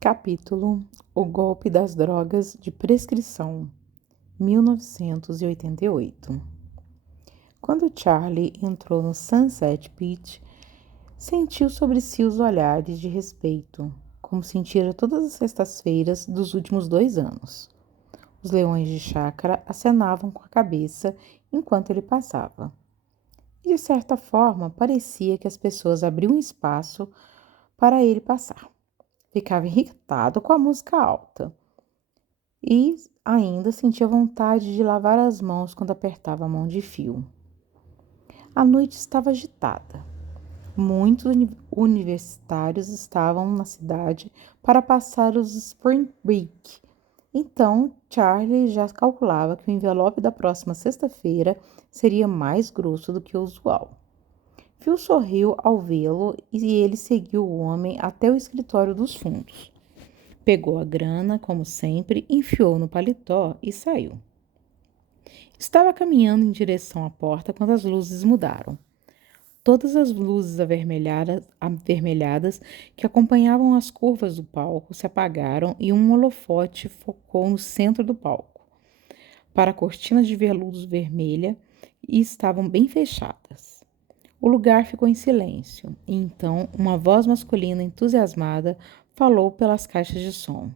Capítulo O Golpe das Drogas de Prescrição, 1988. Quando Charlie entrou no Sunset Beach, sentiu sobre si os olhares de respeito, como sentira todas as sextas-feiras dos últimos 2 anos. Os leões de chácara acenavam com a cabeça enquanto ele passava. E, de certa forma, parecia que as pessoas abriam espaço para ele passar. Ficava irritado com a música alta e ainda sentia vontade de lavar as mãos quando apertava a mão de Phil. A noite estava agitada. Muitos universitários estavam na cidade para passar os Spring Break. Então, Charlie já calculava que o envelope da próxima sexta-feira seria mais grosso do que o usual. Phil sorriu ao vê-lo e ele seguiu o homem até o escritório dos fundos. Pegou a grana, como sempre, enfiou no paletó e saiu. Estava caminhando em direção à porta quando as luzes mudaram. Todas as luzes avermelhadas que acompanhavam as curvas do palco se apagaram e um holofote focou no centro do palco, para cortinas de veludo vermelha e estavam bem fechadas. O lugar ficou em silêncio, e então uma voz masculina entusiasmada falou pelas caixas de som.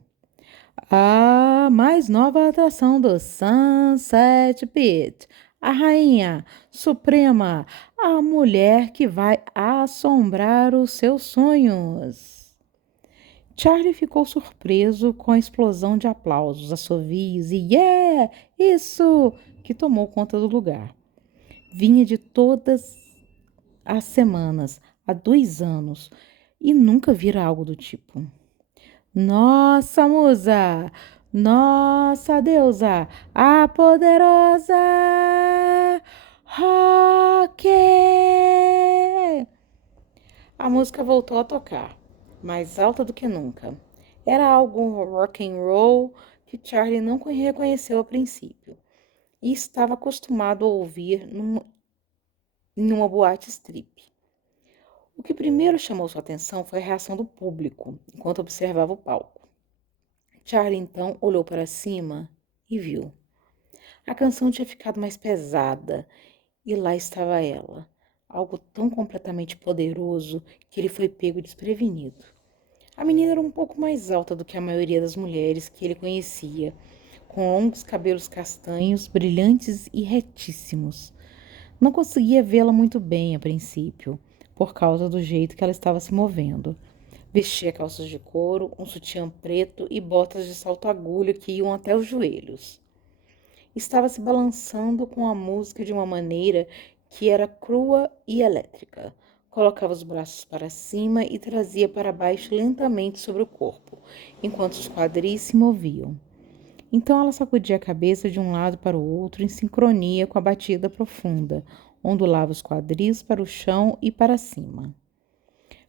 A mais nova atração do Sunset Beach, a rainha suprema, a mulher que vai assombrar os seus sonhos. Charlie ficou surpreso com a explosão de aplausos, assovios e "Yeah! Isso!" que tomou conta do lugar. Vinha de todas as semanas, há 2 anos, e nunca vira algo do tipo. Nossa musa, nossa deusa, a poderosa Rock! A música voltou a tocar, mais alta do que nunca. Era algo rock and roll que Charlie não reconheceu a princípio e estava acostumado a ouvir em uma boate strip. O que primeiro chamou sua atenção foi a reação do público enquanto observava o palco. Charlie então olhou para cima e viu. A canção tinha ficado mais pesada e lá estava ela, algo tão completamente poderoso que ele foi pego desprevenido. A menina era um pouco mais alta do que a maioria das mulheres que ele conhecia, com longos cabelos castanhos, brilhantes e retíssimos. Não conseguia vê-la muito bem a princípio, por causa do jeito que ela estava se movendo. Vestia calças de couro, um sutiã preto e botas de salto-agulha que iam até os joelhos. Estava se balançando com a música de uma maneira que era crua e elétrica. Colocava os braços para cima e trazia para baixo lentamente sobre o corpo, enquanto os quadris se moviam. Então ela sacudia a cabeça de um lado para o outro em sincronia com a batida profunda, ondulava os quadris para o chão e para cima.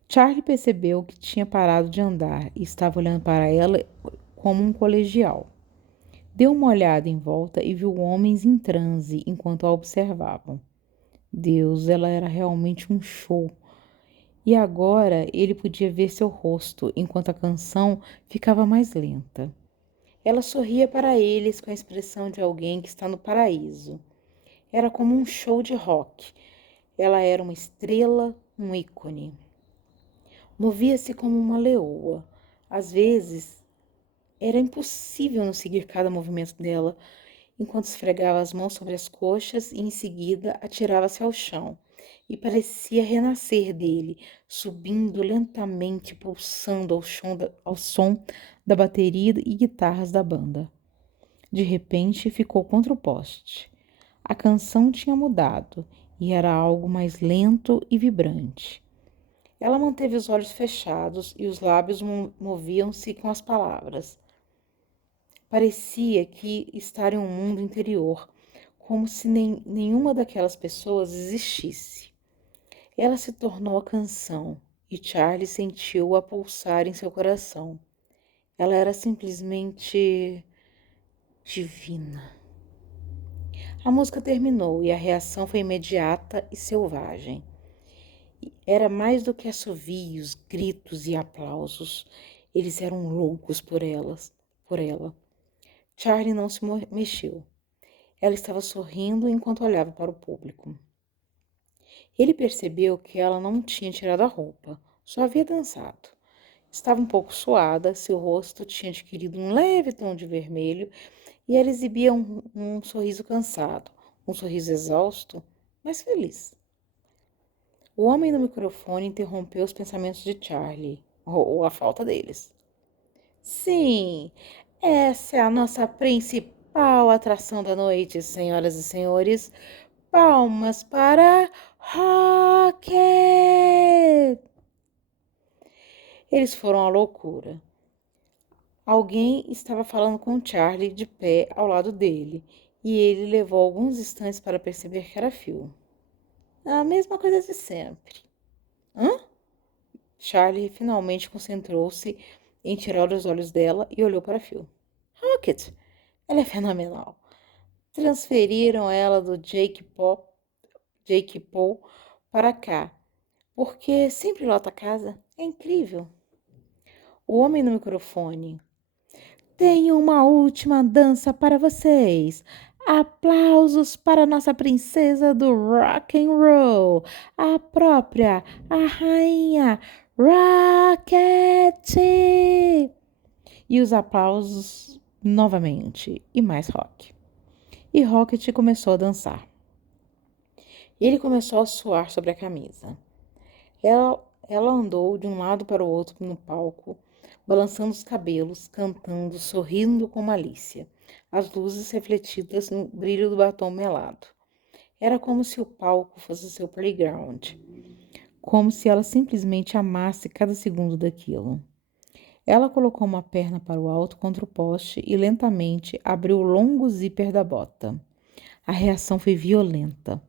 Charlie percebeu que tinha parado de andar e estava olhando para ela como um colegial. Deu uma olhada em volta e viu homens em transe enquanto a observavam. Deus, ela era realmente um show. E agora ele podia ver seu rosto enquanto a canção ficava mais lenta. Ela sorria para eles com a expressão de alguém que está no paraíso. Era como um show de rock. Ela era uma estrela, um ícone. Movia-se como uma leoa. Às vezes, era impossível não seguir cada movimento dela, enquanto esfregava as mãos sobre as coxas e em seguida atirava-se ao chão. E parecia renascer dele, subindo lentamente, pulsando ao som da bateria e guitarras da banda. De repente, ficou contra o poste. A canção tinha mudado e era algo mais lento e vibrante. Ela manteve os olhos fechados e os lábios moviam-se com as palavras. Parecia que estar em um mundo interior, como se nenhuma daquelas pessoas existisse. Ela se tornou a canção e Charlie sentiu-a pulsar em seu coração. Ela era simplesmente divina. A música terminou e a reação foi imediata e selvagem. Era mais do que assovios, gritos e aplausos. Eles eram loucos por ela. Charlie não se mexeu. Ela estava sorrindo enquanto olhava para o público. Ele percebeu que ela não tinha tirado a roupa, só havia dançado. Estava um pouco suada, seu rosto tinha adquirido um leve tom de vermelho e ela exibia um sorriso cansado, um sorriso exausto, mas feliz. O homem no microfone interrompeu os pensamentos de Charlie, ou a falta deles. Sim, essa é a nossa principal atração da noite, senhoras e senhores. Palmas para Rocket! Eles foram à loucura. Alguém estava falando com Charlie de pé ao lado dele, e ele levou alguns instantes para perceber que era Phil. A mesma coisa de sempre. Hã? Charlie finalmente concentrou-se em tirar os olhos dela e olhou para Phil. Rocket, ela é fenomenal. Transferiram ela do Jake Paul para cá, porque sempre lota a casa. É incrível. O homem no microfone. Tenho uma última dança para vocês. Aplausos para nossa princesa do rock and roll, a própria, a rainha Rocket! E os aplausos novamente, e mais rock. E Rocket começou a dançar. Ele começou a suar sobre a camisa. Ela andou de um lado para o outro no palco, balançando os cabelos, cantando, sorrindo com malícia, as luzes refletidas no brilho do batom melado. Era como se o palco fosse seu playground, como se ela simplesmente amasse cada segundo daquilo. Ela colocou uma perna para o alto contra o poste e lentamente abriu o longo zíper da bota. A reação foi violenta.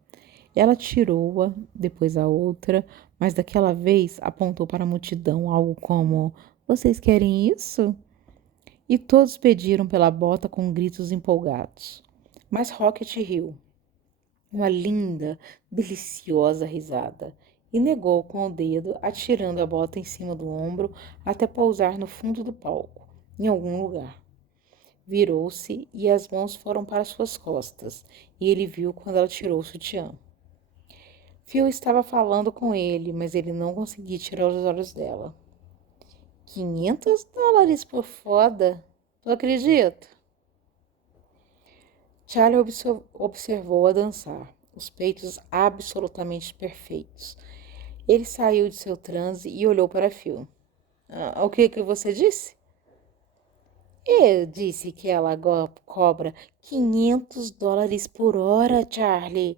Ela tirou-a, depois a outra, mas daquela vez apontou para a multidão, algo como: Vocês querem isso? E todos pediram pela bota com gritos empolgados. Mas Rocket riu. Uma linda, deliciosa risada. E negou com o dedo, atirando a bota em cima do ombro até pousar no fundo do palco, em algum lugar. Virou-se e as mãos foram para suas costas, e ele viu quando ela tirou o sutiã. Phil estava falando com ele, mas ele não conseguia tirar os olhos dela. $500 por foda? Tu acredita? Charlie observou-a dançar, os peitos absolutamente perfeitos. Ele saiu de seu transe e olhou para Phil. O que você disse? Eu disse que ela cobra $500 por hora, Charlie.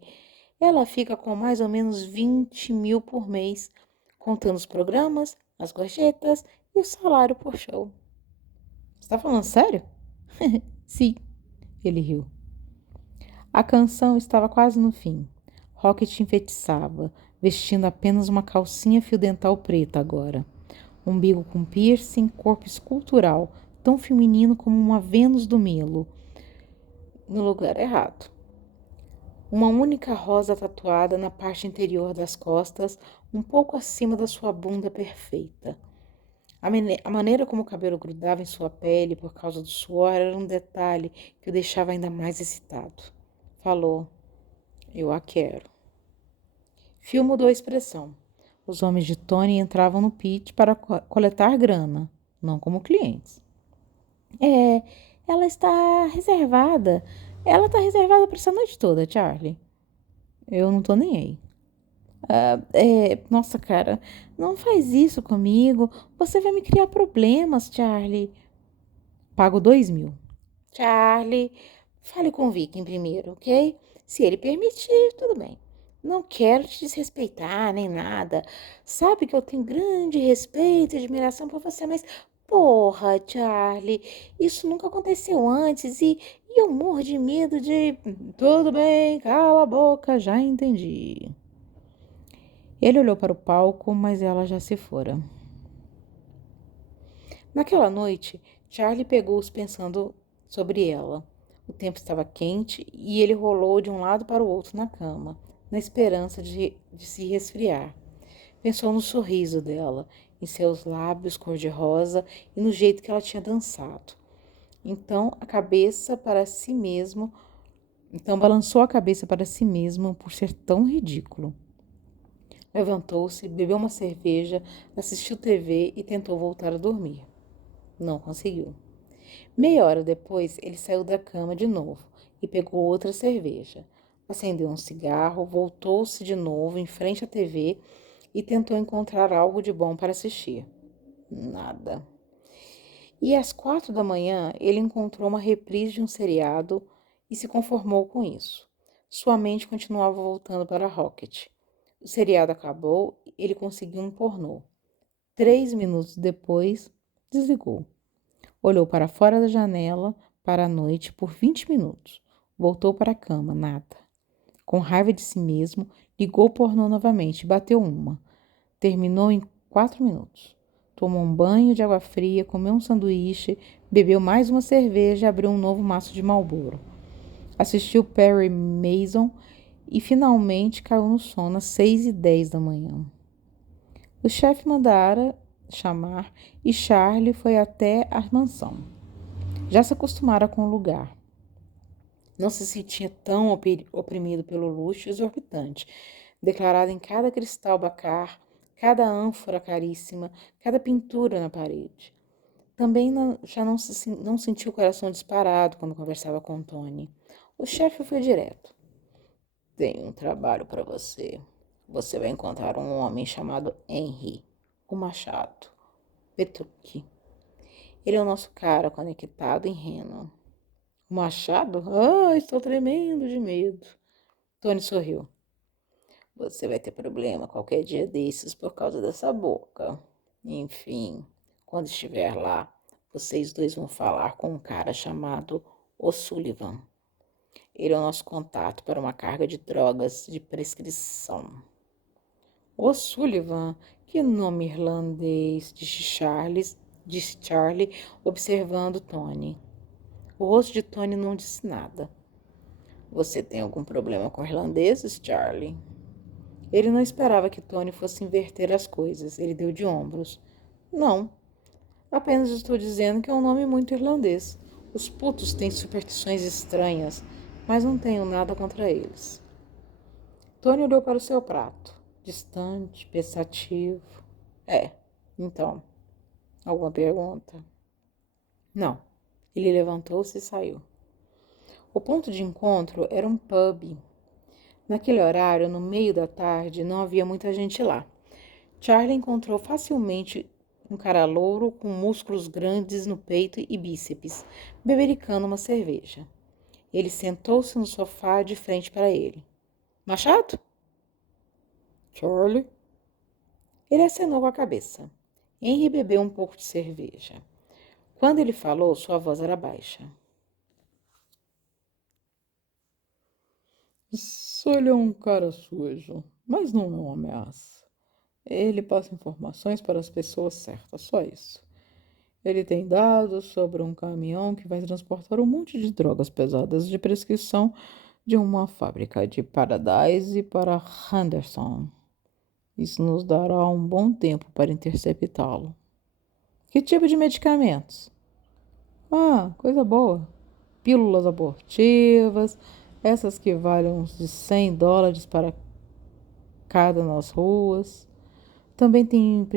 Ela fica com mais ou menos 20 mil por mês, contando os programas, as gorjetas e o salário por show. Você tá falando sério? Sim, ele riu. A canção estava quase no fim. Rocket enfeitiçava, vestindo apenas uma calcinha fio dental preta agora. Umbigo com piercing, corpo escultural, tão feminino como uma Vênus do Milo. No lugar errado. Uma única rosa tatuada na parte interior das costas, um pouco acima da sua bunda perfeita. A maneira como o cabelo grudava em sua pele por causa do suor era um detalhe que o deixava ainda mais excitado. Falou: Eu a quero. Phil mudou a expressão. Os homens de Tony entravam no pit para coletar grana, não como clientes. Ela está reservada. Ela está reservada para essa noite toda, Charlie. Eu não tô nem aí. Nossa, cara, não faz isso comigo. Você vai me criar problemas, Charlie. Pago 2.000. Charlie, fale com o Viking primeiro, ok? Se ele permitir, tudo bem. Não quero te desrespeitar nem nada. Sabe que eu tenho grande respeito e admiração por você, mas porra, Charlie, isso nunca aconteceu antes e eu morro de medo de. Tudo bem, cala a boca, já entendi. Ele olhou para o palco, mas ela já se fora. Naquela noite, Charlie pegou-os pensando sobre ela. O tempo estava quente e ele rolou de um lado para o outro na cama, na esperança de se resfriar. Pensou no sorriso dela em seus lábios cor-de-rosa e no jeito que ela tinha dançado. Então balançou a cabeça para si mesmo por ser tão ridículo. Levantou-se, bebeu uma cerveja, assistiu TV e tentou voltar a dormir. Não conseguiu. Meia hora depois, ele saiu da cama de novo e pegou outra cerveja. Acendeu um cigarro, voltou-se de novo em frente à TV e tentou encontrar algo de bom para assistir. Nada. E às 4 da manhã, ele encontrou uma reprise de um seriado e se conformou com isso. Sua mente continuava voltando para Rocket. O seriado acabou e ele conseguiu um pornô. 3 minutos depois, desligou. Olhou para fora da janela para a noite por 20 minutos. Voltou para a cama, nada. Com raiva de si mesmo, ligou o pornô novamente e bateu uma. Terminou em 4 minutos. Tomou um banho de água fria, comeu um sanduíche, bebeu mais uma cerveja e abriu um novo maço de Marlboro. Assistiu Perry Mason e finalmente caiu no sono às 6h10 da manhã. O chefe mandara chamar e Charlie foi até a mansão. Já se acostumara com o lugar. Não se sentia tão oprimido pelo luxo exorbitante, declarado em cada cristal bacar, cada ânfora caríssima, cada pintura na parede. Também não sentiu o coração disparado quando conversava com Tony. O chefe foi direto. Tenho um trabalho para você. Você vai encontrar um homem chamado Henry, o Machado, Petrucci. Ele é o nosso cara conectado em Reno. O Machado? Ah, estou tremendo de medo. Tony sorriu. Você vai ter problema qualquer dia desses por causa dessa boca. Enfim, quando estiver lá, vocês dois vão falar com um cara chamado O'Sullivan. Ele é o nosso contato para uma carga de drogas de prescrição. O'Sullivan, que nome irlandês, disse Charlie, observando Tony. O rosto de Tony não disse nada. Você tem algum problema com irlandeses, Charlie? Ele não esperava que Tony fosse inverter as coisas. Ele deu de ombros. Não. Apenas estou dizendo que é um nome muito irlandês. Os putos têm superstições estranhas, mas não tenho nada contra eles. Tony olhou para o seu prato, distante, pensativo. Então, alguma pergunta? Não. Ele levantou-se e saiu. O ponto de encontro era um pub. Naquele horário, no meio da tarde, não havia muita gente lá. Charlie encontrou facilmente um cara louro com músculos grandes no peito e bíceps, bebericando uma cerveja. Ele sentou-se no sofá de frente para ele. Machado? Charlie? Ele acenou com a cabeça. Henry bebeu um pouco de cerveja. Quando ele falou, sua voz era baixa. Sully é um cara sujo, mas não é uma ameaça. Ele passa informações para as pessoas certas, só isso. Ele tem dados sobre um caminhão que vai transportar um monte de drogas pesadas de prescrição de uma fábrica de Paradise para Henderson. Isso nos dará um bom tempo para interceptá-lo. Que tipo de medicamentos? Ah, coisa boa. Pílulas abortivas, essas que valem uns de $100 para cada nas ruas. Também tem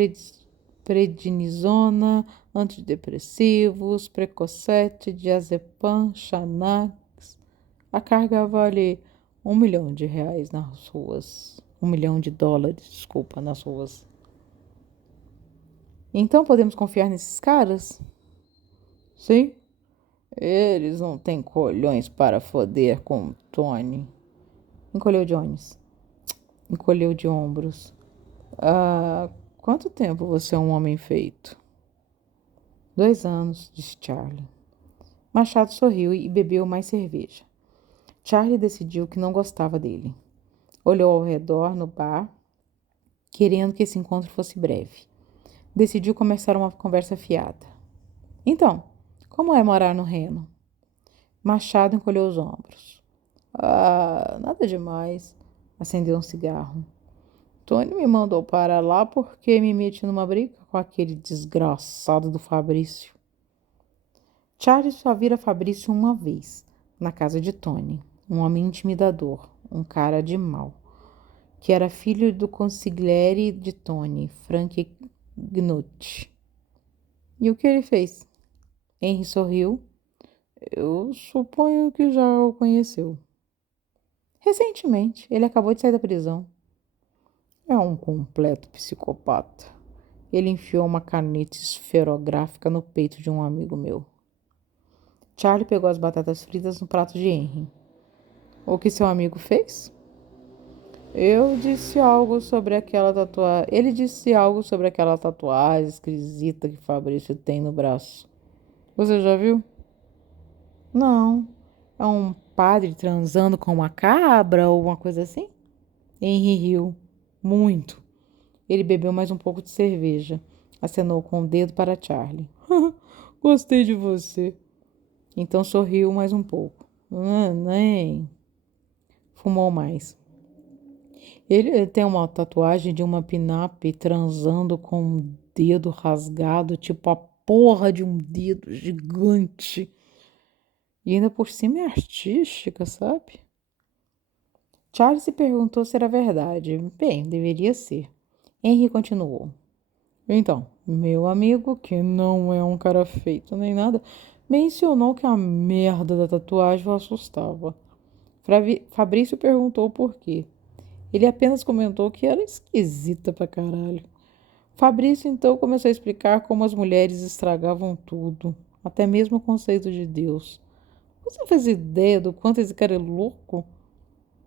prednisona, antidepressivos, Percocet, diazepam, Xanax. A carga vale R$ 1 milhão nas ruas. $1 milhão, desculpa, nas ruas. Então podemos confiar nesses caras? Sim. Eles não têm colhões para foder com Tony. Encolheu de ombros. Há quanto tempo você é um homem feito? 2 anos, disse Charlie. Machado sorriu e bebeu mais cerveja. Charlie decidiu que não gostava dele. Olhou ao redor no bar, querendo que esse encontro fosse breve. Decidiu começar uma conversa fiada. Então, como é morar no Reno? Machado encolheu os ombros. Ah, nada demais. Acendeu um cigarro. Tony me mandou para lá porque me meti numa briga com aquele desgraçado do Fabrício. Charlie só vira Fabrício uma vez, na casa de Tony, um homem intimidador, um cara de mal, que era filho do consigliere de Tony, Frank Gnucci. E o que ele fez? Henry sorriu. Eu suponho que já o conheceu. Recentemente, ele acabou de sair da prisão. É um completo psicopata. Ele enfiou uma caneta esferográfica no peito de um amigo meu. Charlie pegou as batatas fritas no prato de Henry. O que seu amigo fez? Eu disse algo sobre aquela tatuagem. Ele disse algo sobre aquela tatuagem esquisita que Fabrício tem no braço. Você já viu? Não. É um padre transando com uma cabra ou uma coisa assim? Henry riu. Muito. Ele bebeu mais um pouco de cerveja. Acenou com o dedo para Charlie. Gostei de você. Então sorriu mais um pouco. Nem. Fumou mais. Ele tem uma tatuagem de uma pin-up transando com um dedo rasgado, tipo a porra de um dedo gigante. E ainda por cima é artística, sabe? Charlie se perguntou se era verdade. Bem, deveria ser. Henry continuou. Então, meu amigo, que não é um cara feito nem nada, mencionou que a merda da tatuagem o assustava. Fabrício perguntou por quê. Ele apenas comentou que era esquisita pra caralho. Fabrício então começou a explicar como as mulheres estragavam tudo, até mesmo o conceito de Deus. Você faz ideia do quanto esse cara é louco?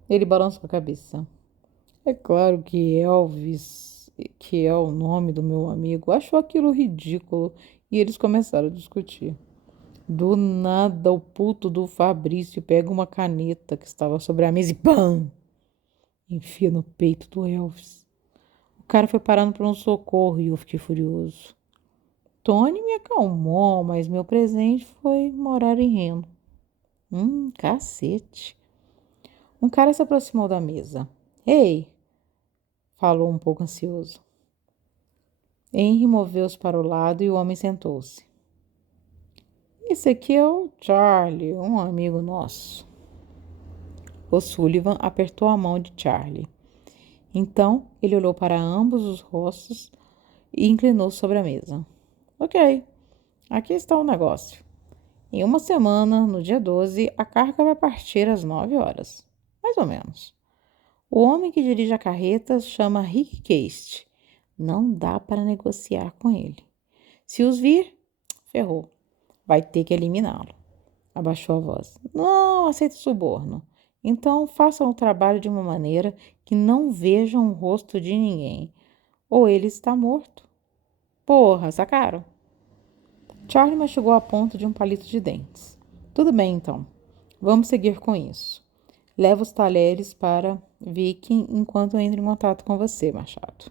Ele balançou a cabeça. É claro que Elvis, que é o nome do meu amigo, achou aquilo ridículo e eles começaram a discutir. Do nada, o puto do Fabrício pega uma caneta que estava sobre a mesa e pam! Enfia no peito do Elvis. O cara foi parando para um socorro e eu fiquei furioso. Tony me acalmou, mas meu presente foi morar em Reno. Cacete. Um cara se aproximou da mesa. Ei, falou um pouco ansioso. Henry moveu-se para o lado e o homem sentou-se. Esse aqui é o Charlie, um amigo nosso. O Sullivan apertou a mão de Charlie. Então, ele olhou para ambos os rostos e inclinou-se sobre a mesa. Ok, aqui está o negócio. Em uma semana, no dia 12, a carga vai partir às 9 horas. Mais ou menos. O homem que dirige a carreta chama Rick Cast. Não dá para negociar com ele. Se os vir, ferrou. Vai ter que eliminá-lo. Abaixou a voz. Não aceito suborno. Então façam o trabalho de uma maneira que não vejam o rosto de ninguém. Ou ele está morto. Porra, sacaram? Charlie mastigou a ponta de um palito de dentes. Tudo bem, então. Vamos seguir com isso. Leva os talheres para Vicky enquanto eu entro em contato com você, Machado.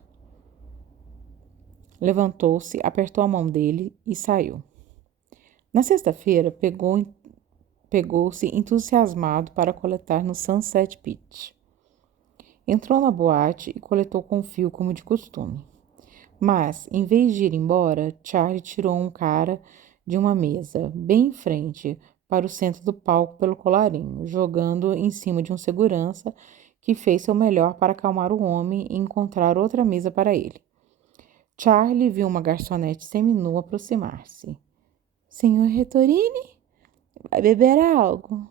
Levantou-se, apertou a mão dele e saiu. Na sexta-feira, pegou-se entusiasmado para coletar no Sunset Beach. Entrou na boate e coletou com fio como de costume. Mas, em vez de ir embora, Charlie tirou um cara de uma mesa, bem em frente, para o centro do palco pelo colarinho, jogando em cima de um segurança que fez seu melhor para acalmar o homem e encontrar outra mesa para ele. Charlie viu uma garçonete seminua aproximar-se. Senhor Retorini, vai beber algo?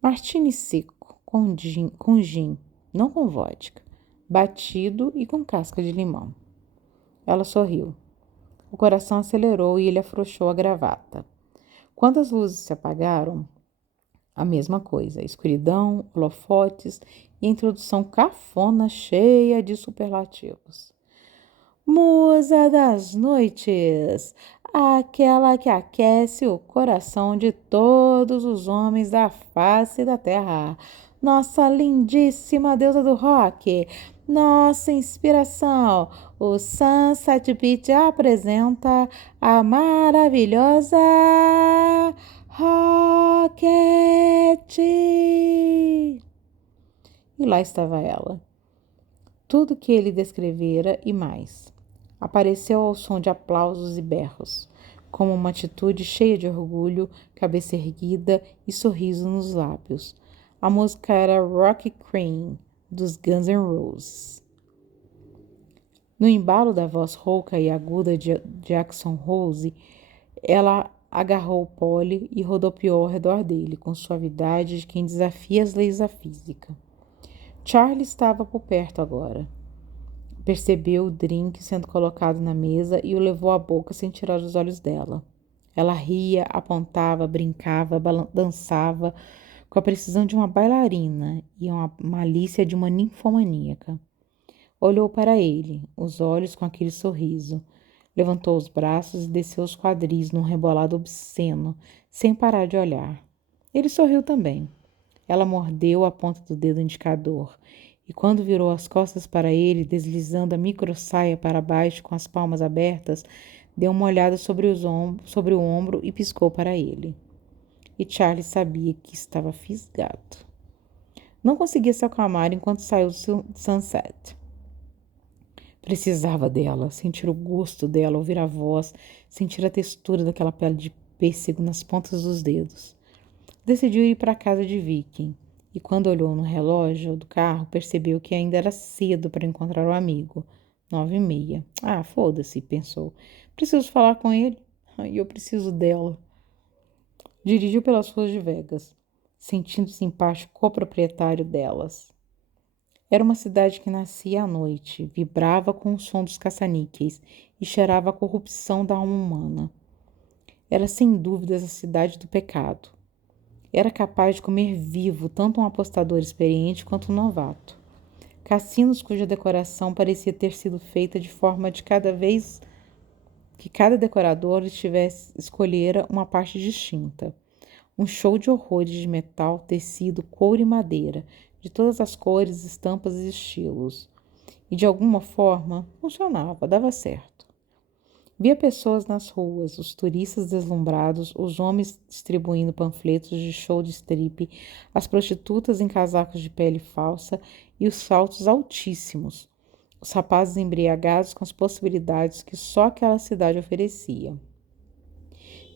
Martini seco, com gin, não com vodka, batido e com casca de limão. Ela sorriu. O coração acelerou e ele afrouxou a gravata. Quando as luzes se apagaram, a mesma coisa, escuridão, holofotes e a introdução cafona cheia de superlativos. Musa das noites, aquela que aquece o coração de todos os homens da face da terra. Nossa lindíssima deusa do rock, nossa inspiração. O Sunset Beach apresenta a maravilhosa Rocket. E lá estava ela. Tudo que ele descrevera e mais. Apareceu ao som de aplausos e berros, com uma atitude cheia de orgulho, cabeça erguida e sorriso nos lábios. A música era Rocky Cream, dos Guns N' Roses. No embalo da voz rouca e aguda de Jackson Rose, ela agarrou Polly e rodopiou ao redor dele, com suavidade de quem desafia as leis da física. Charlie estava por perto agora. Percebeu o drink sendo colocado na mesa e o levou à boca sem tirar os olhos dela. Ela ria, apontava, brincava, dançava com a precisão de uma bailarina e uma malícia de uma ninfomaníaca. Olhou para ele, os olhos com aquele sorriso. Levantou os braços e desceu os quadris num rebolado obsceno, sem parar de olhar. Ele sorriu também. Ela mordeu a ponta do dedo indicador e, quando virou as costas para ele, deslizando a microsaia para baixo com as palmas abertas, deu uma olhada sobre o ombro e piscou para ele. E Charlie sabia que estava fisgado. Não conseguia se acalmar enquanto saiu do Sunset. Precisava dela, sentir o gosto dela, ouvir a voz, sentir a textura daquela pele de pêssego nas pontas dos dedos. Decidiu ir para a casa de Viking, e quando olhou no relógio do carro, percebeu que ainda era cedo para encontrar o amigo. 9h30. Ah, foda-se, pensou. Preciso falar com ele. E eu preciso dela. Dirigiu pelas ruas de Vegas, sentindo-se em parte coproprietário delas. Era uma cidade que nascia à noite, vibrava com o som dos caça-níqueis e cheirava a corrupção da alma humana. Era sem dúvidas a cidade do pecado. Era capaz de comer vivo tanto um apostador experiente quanto um novato. Cassinos cuja decoração parecia ter sido feita de forma de cada vez que cada decorador escolhera uma parte distinta. Um show de horrores de metal, tecido, couro e madeira, de todas as cores, estampas e estilos. E de alguma forma funcionava, dava certo. Via pessoas nas ruas, os turistas deslumbrados, os homens distribuindo panfletos de show de strip, as prostitutas em casacos de pele falsa e os saltos altíssimos, os rapazes embriagados com as possibilidades que só aquela cidade oferecia.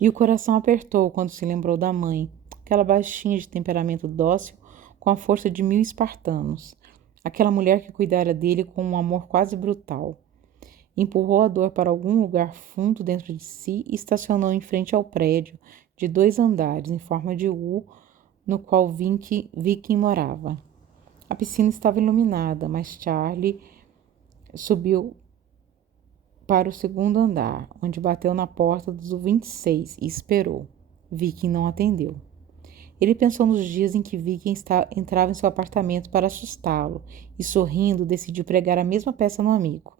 E o coração apertou quando se lembrou da mãe, aquela baixinha de temperamento dócil com a força de 1000 espartanos, aquela mulher que cuidara dele com um amor quase brutal. Empurrou a dor para algum lugar fundo dentro de si e estacionou em frente ao prédio de 2 andares em forma de U, no qual Viking morava. A piscina estava iluminada, mas Charlie subiu para o 2º andar, onde bateu na porta do 26 e esperou. Viking não atendeu. Ele pensou nos dias em que Viking entrava em seu apartamento para assustá-lo e, sorrindo, decidiu pregar a mesma peça no amigo.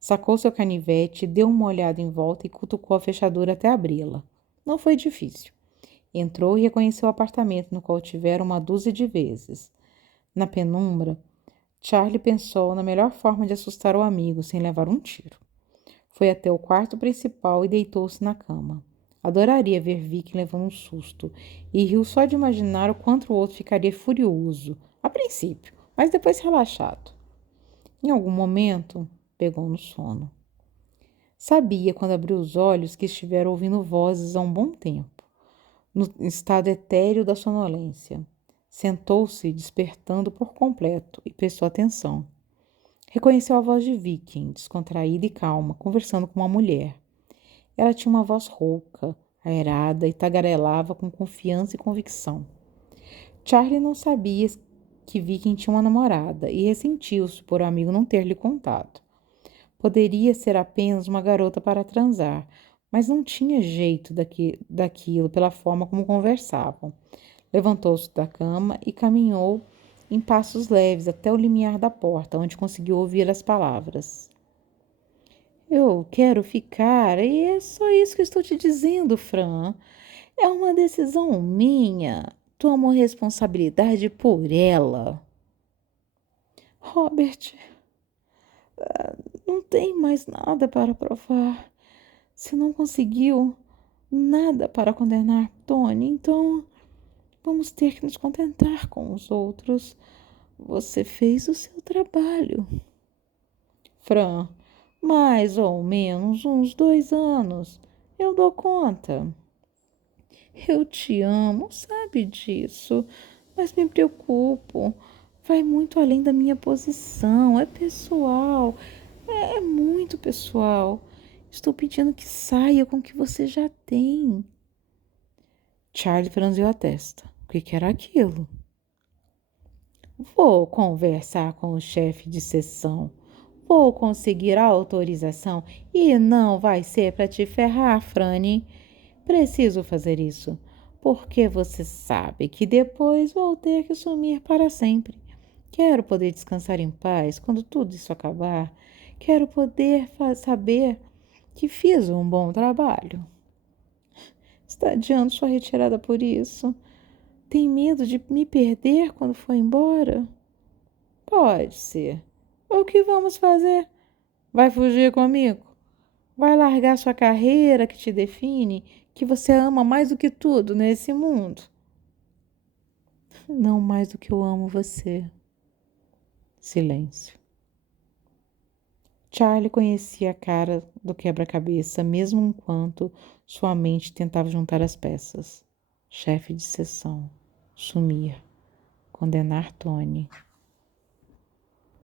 Sacou seu canivete, deu uma olhada em volta e cutucou a fechadura até abri-la. Não foi difícil. Entrou e reconheceu o apartamento no qual tivera uma dúzia de vezes. Na penumbra, Charlie pensou na melhor forma de assustar o amigo sem levar um tiro. Foi até o quarto principal e deitou-se na cama. Adoraria ver Vicky levando um susto, e riu só de imaginar o quanto o outro ficaria furioso, a princípio, mas depois relaxado. Em algum momento, pegou no sono. Sabia, quando abriu os olhos, que estivera ouvindo vozes há um bom tempo, no estado etéreo da sonolência. Sentou-se, despertando por completo, e prestou atenção. Reconheceu a voz de Viking, descontraída e calma, conversando com uma mulher. Ela tinha uma voz rouca, aerada e tagarelava com confiança e convicção. Charlie não sabia que Viking tinha uma namorada e ressentiu-se por o amigo não ter lhe contado. Poderia ser apenas uma garota para transar, mas não tinha jeito daquilo pela forma como conversavam. Levantou-se da cama e caminhou em passos leves até o limiar da porta, onde conseguiu ouvir as palavras. Eu quero ficar, e é só isso que estou te dizendo, Fran. É uma decisão minha. Tomo responsabilidade por ela. Robert, não tem mais nada para provar. Se não conseguiu nada para condenar Tony, então vamos ter que nos contentar com os outros. Você fez o seu trabalho. Fran, Mais ou menos uns 2 anos. Eu dou conta. Eu te amo, sabe disso, mas me preocupo. Vai muito além da minha posição, é pessoal, é muito pessoal. Estou pedindo que saia com o que você já tem. Charlie franziu a testa. O que era aquilo? Vou conversar com o chefe de seção. Vou conseguir a autorização e não vai ser para te ferrar, Franny. Preciso fazer isso, porque você sabe que depois vou ter que sumir para sempre. Quero poder descansar em paz quando tudo isso acabar. Quero poder saber que fiz um bom trabalho. Está adiando sua retirada por isso? Tem medo de me perder quando for embora? Pode ser. O que vamos fazer? Vai fugir comigo? Vai largar sua carreira que te define, que você ama mais do que tudo nesse mundo? Não mais do que eu amo você. Silêncio. Charlie conhecia a cara do quebra-cabeça, mesmo enquanto sua mente tentava juntar as peças. Chefe de seção. Sumir. Condenar Tony.